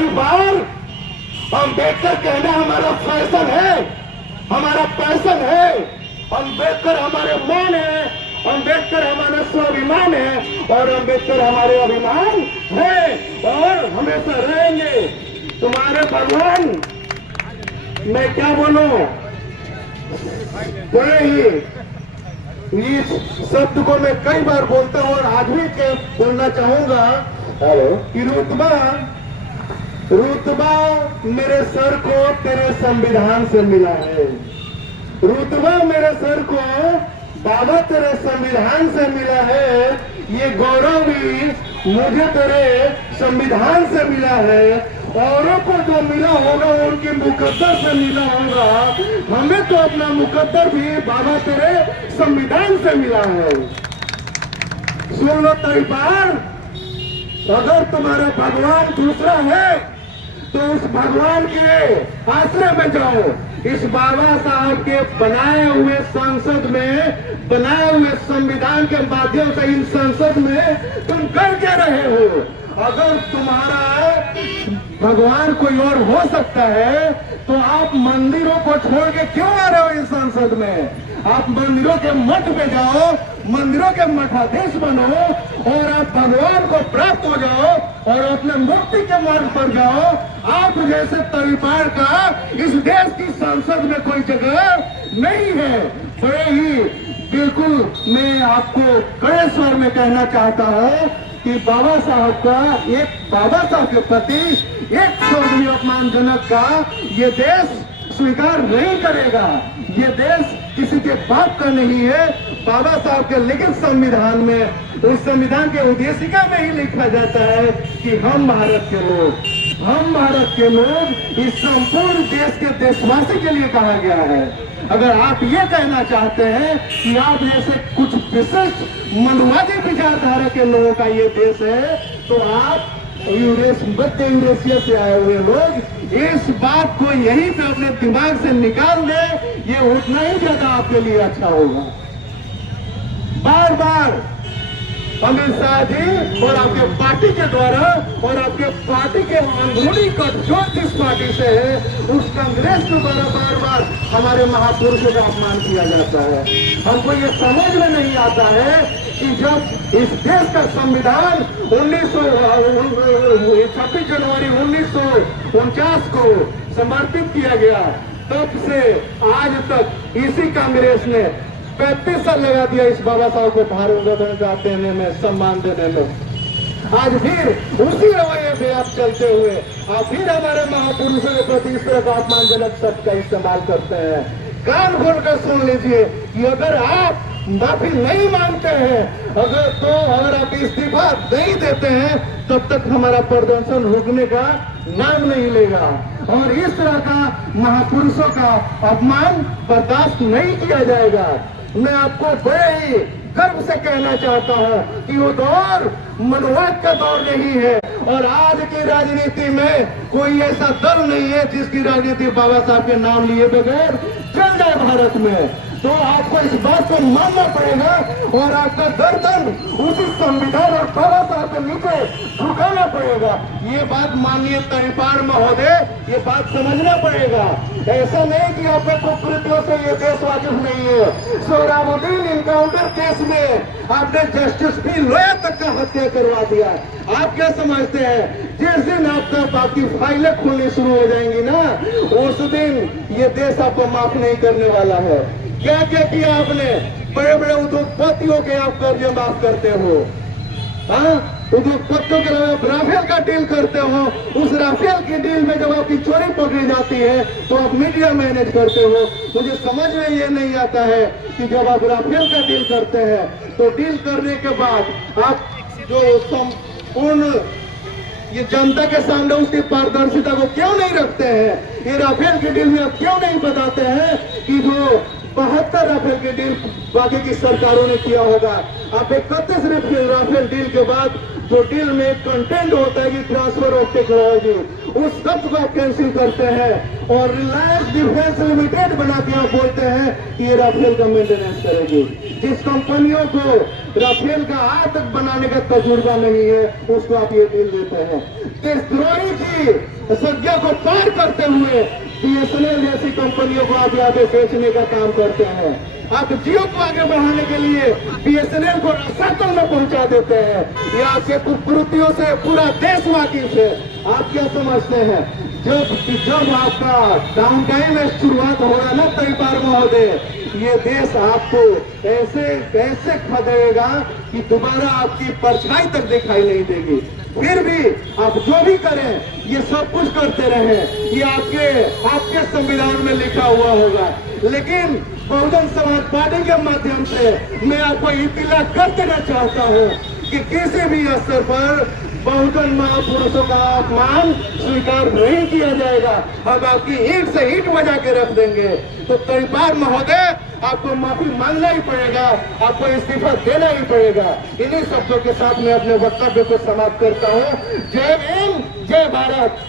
कई बार अम्बेडकर कहना हमारा फैशन है, हमारा पैशन है। अम्बेडकर हमारे मान है, अम्बेडकर हमारा स्वाभिमान है और अम्बेडकर हमारे अभिमान है और हमेशा रहेंगे। तुम्हारे भगवान, मैं क्या बोलूं, बड़े ही इस शब्द को मैं कई बार बोलता हूं और आज भी बोलना चाहूंगा कि रुतबा मेरे सर को तेरे संविधान से मिला है। रुतबा मेरे सर को बाबा तेरे संविधान से मिला है। ये गौरव भी मुझे तेरे संविधान से मिला है। औरों को जो मिला होगा उनके मुकद्दर से मिला होगा, हमें तो अपना मुकद्दर भी बाबा तेरे संविधान से मिला है। सुन लो तरीपार, अगर तुम्हारा भगवान दूसरा है तो उस भगवान के आश्रय में जाओ। इस बाबा साहब के बनाए हुए संसद में, बनाए हुए संविधान के माध्यम से इन संसद में तुम कर क्या रहे हो? अगर तुम्हारा भगवान कोई और हो सकता है तो आप मंदिरों को छोड़ के क्यों आ रहे हो इस संसद में? आप मंदिरों के मठ पे जाओ, मंदिरों के मठाधीश बनो और आप भगवान को प्राप्त हो जाओ और अपने मुक्ति के मार्ग पर जाओ। आप जैसे तरीपार का इस देश की संसद में कोई जगह नहीं है। बड़े ही बिल्कुल मैं आपको कड़े स्वर में कहना चाहता हूं कि बाबा साहब का, एक बाबा साहब के प्रति एक शब्द भी अपमानजनक का ये देश स्वीकार नहीं करेगा। ये देश किसी के बाप का नहीं है। बाबा साहब के लिखित संविधान में, उस संविधान के उद्देशिका में ही लिखा जाता है कि हम भारत के लोग, हम भारत के लोग इस संपूर्ण देश के देशवासी के लिए कहा गया है। अगर आप ये कहना चाहते हैं कि आप जैसे कुछ विशिष्ट मनुवादी विचारधारा के लोगों का ये देश है, तो आप मध्य यूरेशिया से आए हुए लोग इस बात को यहीं पे अपने दिमाग से निकाल दें, ये उतना ही ज्यादा आपके लिए अच्छा होगा। बार बार अमित शाह जी और आपके पार्टी के द्वारा और आपके पार्टी के अंदरूनी गठजोड़ जिस पार्टी से है, उस कांग्रेस के द्वारा बार बार हमारे महापुरुषों का अपमान किया जाता है। हमको ये समझ में नहीं आता है कि जब इस देश का संविधान 26 जनवरी 1949 को समर्पित किया गया, तब से आज तक इसी कांग्रेस ने 35 साल लगा दिया इस बाबा साहब को भारत रत्न देने में, सम्मान देने में। आज फिर उसी रवैये पे आप चलते हुए आप फिर हमारे महापुरुषों के प्रति इस तरह का अपमानजनक शब्द का इस्तेमाल करते हैं। कान खोलकर सुन लीजिए कि अगर आप माफी नहीं मांगते हैं, अगर आप इस्तीफा नहीं देते हैं, तब तक हमारा प्रदर्शन रुकने का नाम नहीं लेगा और इस तरह का महापुरुषों का अपमान बर्दाश्त नहीं किया जाएगा। मैं आपको बड़े ही गर्व से कहना चाहता हूं कि वो दौर मनुवाद का दौर नहीं है और आज की राजनीति में कोई ऐसा दल नहीं है जिसकी राजनीति बाबा साहब के नाम लिए बगैर चल जाए भारत में। तो आपको इस बात को मानना पड़ेगा और आपका गर्दन उसी संविधान और बाबा साहब के नीचे झुकाना पड़ेगा। ये बात माननीय तरीपार महोदय, ये बात समझना पड़ेगा। ऐसा नहीं कि आपके कुकृत्यों से ये देश वाकिफ नहीं है। सोहराबुद्दीन इनकाउंटर केस में आपने जस्टिस पी लोया तक का हत्या करवा दिया। आप क्या समझते हैं जिस दिन आपकी फाइलें खुलनी शुरू हो जाएंगी ना, उस दिन ये देश आपको माफ नहीं करने वाला है। क्या क्या किया आपने? बड़े बड़े उद्योगपतियों के आप कर्जे माफ करते हो, हाँ, उद्योगपतियों के अलावा राफेल का डील करते हो। उस राफेल की डील में जब आपकी चोरी पकड़ी जाती है तो आप मीडिया मैनेज करते हो। मुझे समझ में ये नहीं आता है कि जब आप राफेल का डील करते हैं तो डील करने के बाद आप जो संपूर्ण ये जनता के सामने उसकी पारदर्शिता को क्यों नहीं रखते हैं? ये राफेल की डील में आप क्यों नहीं बताते हैं कि जो 72 राफेल की डील बाकी की सरकारों ने किया होगा, आप 31 राफेल डील के बाद जो डील में कंटेंट होता है कि ट्रांसफर ऑफ टेक्नोलॉजी, उस शब्द को आप कैंसिल करते हैं और रिलायंस डिफेंस लिमिटेड बना के आप बोलते हैं कि ये राफेल का मेंटेनेंस करेगी। जिस कंपनियों को राफेल का आज तक बनाने का तजुर्बा नहीं है, उसको आप ये डील देते हैं। देशद्रोही की संज्ञा को पार करते हुए बीएसएनएल जैसी कंपनियों को आप यहाँ पे बेचने का काम करते हैं। आप जियो को आगे बढ़ाने के लिए बीएसएनएल को रसातल में पहुंचा देते हैं। ये आपके कुकृतियों से पूरा देश वाकिफ है। आप क्या समझते हैं, जब आपका डाउन टाइम शुरुआत होगा ना तरीपार महोदय, ये देश आपको ऐसे खदेगा कि दोबारा आपकी परछाई तक दिखाई नहीं देगी। फिर भी आप जो भी करें, ये सब कुछ करते रहे, ये आपके संविधान में लिखा हुआ होगा। लेकिन बहुजन समाज पार्टी के माध्यम से मैं आपको इत्तला कर देना चाहता हूँ कि किसी भी स्तर पर बहुजन महापुरुषों का अपमान स्वीकार नहीं किया जाएगा। अब आपकी ईंट से ईंट बजा के रख देंगे। तो तरीपार महोदय, आपको माफी मांगना ही पड़ेगा, आपको इस्तीफा देना ही पड़ेगा। इन्हीं शब्दों के साथ मैं अपने वक्तव्य को समाप्त करता हूँ। जय भीम, जय भारत।